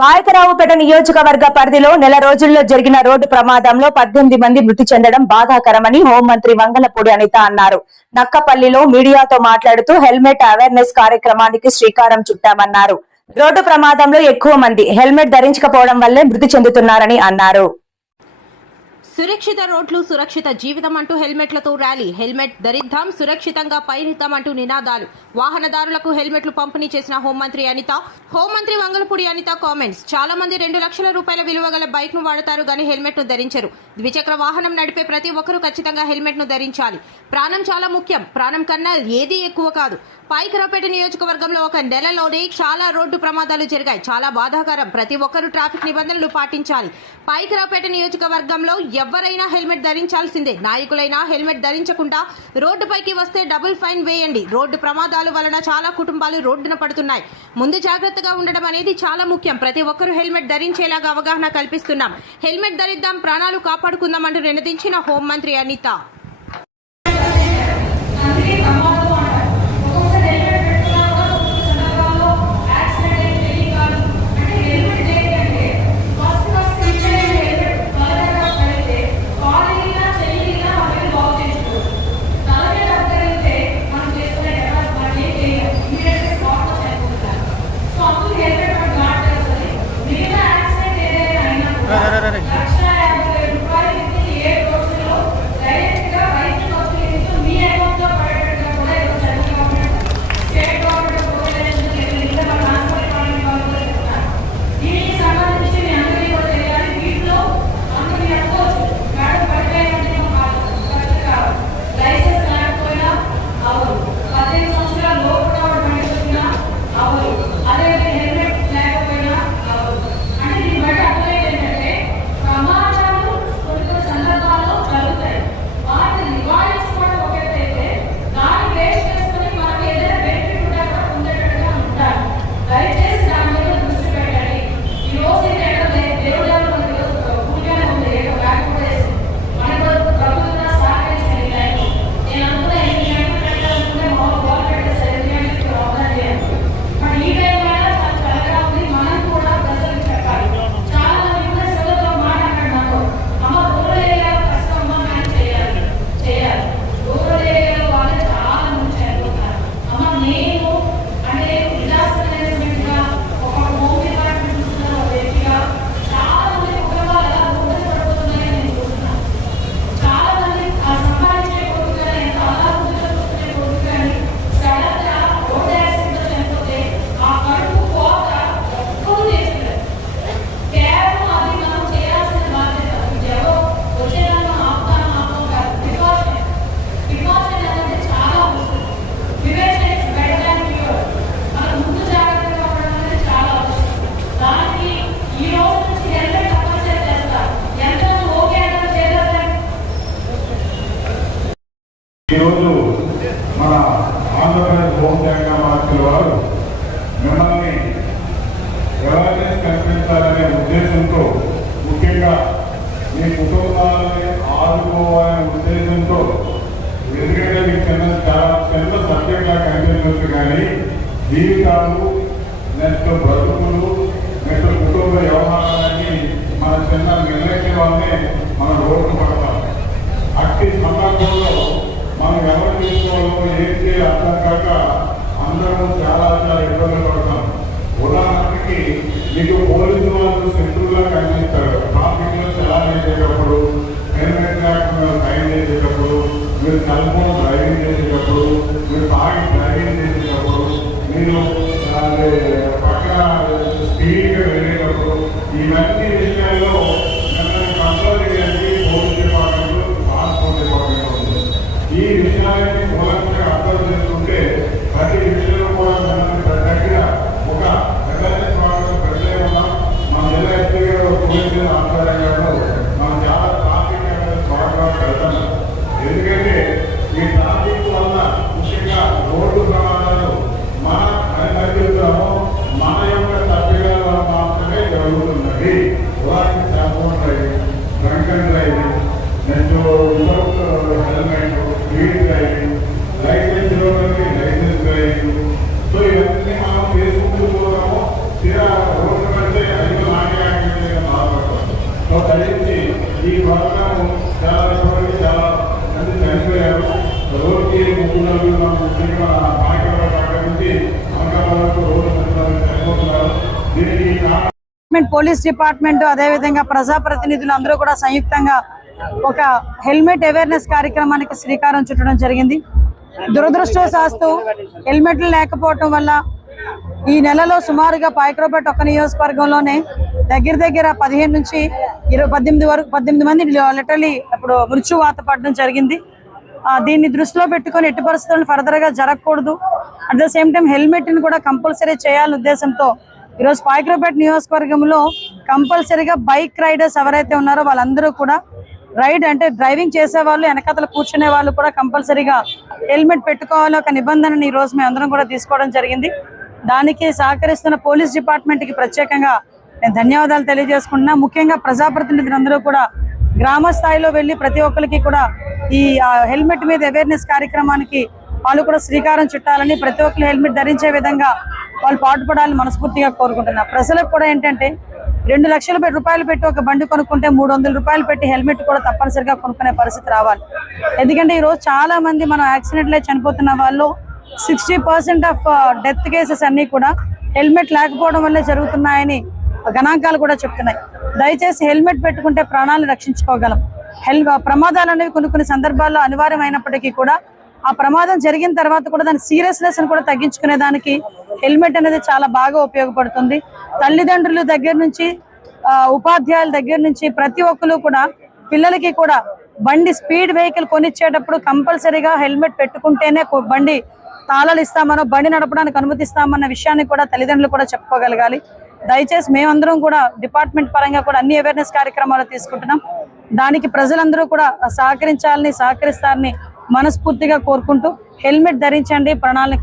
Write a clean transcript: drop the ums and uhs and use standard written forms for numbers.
పాయకరావుపేట నియోజకవర్గ పరిధిలో నెల రోజుల్లో జరిగిన రోడ్డు ప్రమాదంలో 18 మంది మృతి చెందడం బాధాకరమని హోంమంత్రి వంగలపూడి అనిత అన్నారు. నక్కపల్లిలో మీడియాతో మాట్లాడుతూ హెల్మెట్ అవేర్నెస్ కార్యక్రమానికి శ్రీకారం చుట్టామన్నారు. రోడ్డు ప్రమాదంలో ఎక్కువ మంది హెల్మెట్ ధరించకపోవడం వల్లే మృతి చెందుతున్నారని అన్నారు. సురక్షిత రోడ్లు సురక్షిత జీవితం అంటూ హెల్మెట్లతో ర్యాలీ. హెల్మెట్ ధరిద్దాం, సురక్షితంగా పయనిద్దాం అంటూ నినాదాలు. వాహనదారులకు హెల్మెట్లు పంపిణీ చేసిన హోంమంత్రి అనిత. హోంమంత్రి వంగలపూడి అనిత కామెంట్స్. చాలా మంది 2 లక్షల రూపాయల విలువ గల బైక్ ను వాడతారు గానీ హెల్మెట్ ను ధరించరు. ద్విచక్ర వాహనం నడిపే ప్రతి ఒక్కరూ ఖచ్చితంగా హెల్మెట్ ను ధరించాలి. ప్రాణం చాలా ముఖ్యం. ప్రాణం కన్నా ఏదీ ఎక్కువ కాదు. పాయకరావుపేట నియోజకవర్గంలో ఒక నెలలోనే చాలా రోడ్డు ప్రమాదాలు జరిగాయి. చాలా బాధాకరం. ప్రతి ఒక్కరూ ట్రాఫిక్ నిబంధనలు పాటించాలి. పాయకరావుపేట నియోజకవర్గంలో ఎవరైనా హెల్మెట్ ధరించాల్సిందే. నాయకులైనా హెల్మెట్ ధరించకుండా రోడ్డుపైకి వస్తే డబుల్ ఫైన్ వేయండి. రోడ్డు ప్రమాదాల వలన చాలా కుటుంబాలు రోడ్డున పడుతున్నాయి. ముందు జాగ్రత్తగా ఉండడం అనేది చాలా ముఖ్యం. ప్రతి ఒక్కరూ హెల్మెట్ ధరించేలాగా అవగాహన కల్పిస్తున్నాం. హెల్మెట్ ధరిద్దాం, ప్రాణాలు కాపాడుకుందాం అంటూ నినదించిన హోంమంత్రి అనిత. ఈరోజు మన ఆంధ్రప్రదేశ్ హోంశాఖ మంత్రి వారు మిమ్మల్ని అవేర్నెస్ కల్పించాలనే ఉద్దేశంతో, ముఖ్యంగా మీ కుటుంబాలని ఆదుకోవాలనే ఉద్దేశంతో, ఎందుకంటే మీకు చాలా చిన్న సబ్జెక్ట్లా కనిపించవచ్చు కానీ జీవితాలు, నెక్స్ట్ బ్రతుకులు, నెక్స్ట్ కుటుంబ వ్యవహారాన్ని మన చిన్న నిర్లక్ష్యం వల్లే మన రోడ్డు పడతాం. అట్టి సందర్భంలో మనం ఎవరు తీసుకోవాలో ఏంటి అర్థం కాక అందరూ చాలా ఇబ్బందులు పడతాం. ఉదాహరణకి మీకు పోలీసు వాళ్ళు శత్రువుగా కనిపిస్తారు. ట్రాఫిక్ లో చలాన్ చేసేటప్పుడు, హెల్మెట్ లేకుండా డ్రైవ్ చేసేటప్పుడు, మీరు సెల్ ఫోన్ డ్రైవింగ్ చేసేటప్పుడు, మీరు తాగి డ్రైవింగ్ చేసేటప్పుడు, మీరు పక్కన స్పీడ్గా వెళ్ళేటప్పుడు, ఇవన్నీ విషయాల్లో మిమ్మల్ని కంట్రోల్ చేయడానికి పోలీస్ డిపార్ట్మెంట్, ట్రాన్స్పోర్ట్ డిపార్ట్మెంట్ ఉంది. ఈ విషయాన్ని మూలంగా అర్థం చేసుకుంటే ప్రతి విషయంలో కూడా మనల్ని దగ్గర ఒక అవేర్నెస్ ప్రోగ్రామ్ పెద్దలే ఉన్నాం. మన జిల్లా ఎస్పీ గారు పోలీసు ఆధ్వర్యంలో మనం చాలా ట్రాఫిక్ అవేర్నెస్ ప్రోగ్రామ్ పెడతాం. ఎందుకంటే ఈ ట్రాఫిక్ వల్ల ముఖ్యంగా రోడ్డు ప్రమాదాలు మన చెప్తాము, మన యొక్క తప్పిదాల వల్ల మాత్రమే జరుగుతున్నది. ఉదాహరణ cell phone driving, drunk and driving, next helmet, speed driving, license driving. So ఇవన్నీ మనం చేసుకుంటూ పోతాము. రోడ్డు పడితే సో దయచేసి ఈ ప్రోగ్రాము చాలా ఇప్పటికీ చాలా మంది చనిపోయారు. రోజుకి 3 ముఖ్యంగా కార్యక్రమాల దగ్గర నుంచి అనకాపల్లి వరకు రోజు చనిపోతున్నారు. దీనికి పోలీస్ డిపార్ట్మెంట్ అదేవిధంగా ప్రజాప్రతినిధులు అందరూ కూడా సంయుక్తంగా ఒక హెల్మెట్ అవేర్నెస్ కార్యక్రమానికి శ్రీకారం చుట్టడం జరిగింది. దురదృష్టవశాత్తు హెల్మెట్లు లేకపోవటం వల్ల ఈ నెలలో సుమారుగా పాయకరావుపేట ఒక్క నియోజకవర్గంలోనే దగ్గర 15 నుంచి 18 మంది లిటరలీ ఇప్పుడు మృత్యువాత పడడం జరిగింది. దీన్ని దృష్టిలో పెట్టుకొని ఎట్టి పరిస్థితులను ఫర్దర్ గా జరగకూడదు. At the same time helmet ని కూడా కంపల్సరీ చేయాలనే ఉద్దేశంతో ఈరోజు పాయకరావుపేట నియోజకవర్గంలో కంపల్సరీగా బైక్ రైడర్స్ ఎవరైతే ఉన్నారో వాళ్ళందరూ కూడా రైడ్ అంటే డ్రైవింగ్ చేసే వాళ్ళు వెనకాతల కూర్చునే వాళ్ళు కూడా కంపల్సరీగా హెల్మెట్ పెట్టుకోవాలి ఒక నిబంధనని ఈ రోజు మేము అందరం కూడా తీసుకోవడం జరిగింది. దానికి సహకరిస్తున్న పోలీస్ డిపార్ట్మెంట్ కి ప్రత్యేకంగా నేను ధన్యవాదాలు తెలియజేసుకుంటున్నా. ముఖ్యంగా ప్రజాప్రతినిధులందరూ కూడా గ్రామ స్థాయిలో వెళ్ళి ప్రతి ఒక్కరికి కూడా ఈ హెల్మెట్ మీద అవేర్నెస్ కార్యక్రమానికి వాళ్ళు కూడా శ్రీకారం చుట్టాలని, ప్రతి ఒక్కరు హెల్మెట్ ధరించే విధంగా వాళ్ళు పాటుపడాలని మనస్ఫూర్తిగా కోరుకుంటున్నా. ప్రజలకు కూడా ఏంటంటే 2 లక్షల రూపాయలు పెట్టి ఒక బండి కొనుక్కుంటే 300 రూపాయలు పెట్టి హెల్మెట్ కూడా తప్పనిసరిగా కొనుక్కునే పరిస్థితి రావాలి. ఎందుకంటే ఈరోజు చాలా మంది మనం యాక్సిడెంట్లో చనిపోతున్న వాళ్ళు 60% ఆఫ్ డెత్ కేసెస్ అన్ని కూడా హెల్మెట్ లేకపోవడం వల్లే జరుగుతున్నాయని గణాంకాలు కూడా చెప్తున్నాయి. దయచేసి హెల్మెట్ పెట్టుకుంటే ప్రాణాలను రక్షించుకోగలం. ప్రమాదాలు అనేవి కొన్ని సందర్భాల్లో అనివార్యమైనప్పటికీ కూడా ఆ ప్రమాదం జరిగిన తర్వాత కూడా దాని సీరియస్నెస్ కూడా తగ్గించుకునే దానికి హెల్మెట్ అనేది చాలా బాగా ఉపయోగపడుతుంది. తల్లిదండ్రుల దగ్గర నుంచి ఉపాధ్యాయుల దగ్గర నుంచి ప్రతి ఒక్కరు కూడా పిల్లలకి కూడా బండి స్పీడ్ వెహికల్ కొనిచ్చేటప్పుడు కంపల్సరీగా హెల్మెట్ పెట్టుకుంటేనే బండి తాళాలు ఇస్తామనో బండి నడపడానికి అనుమతిస్తామన్న విషయాన్ని కూడా తల్లిదండ్రులు కూడా చెప్పుకోగలగాలి. దయచేసి మేమందరం కూడా డిపార్ట్మెంట్ పరంగా కూడా అన్ని అవేర్నెస్ కార్యక్రమాలు తీసుకుంటున్నాం. దానికి ప్రజలందరూ కూడా సహకరిస్తారని మనస్ఫూర్తిగా కోరుకుంటూ హెల్మెట్ ధరించండి, ప్రాణాలను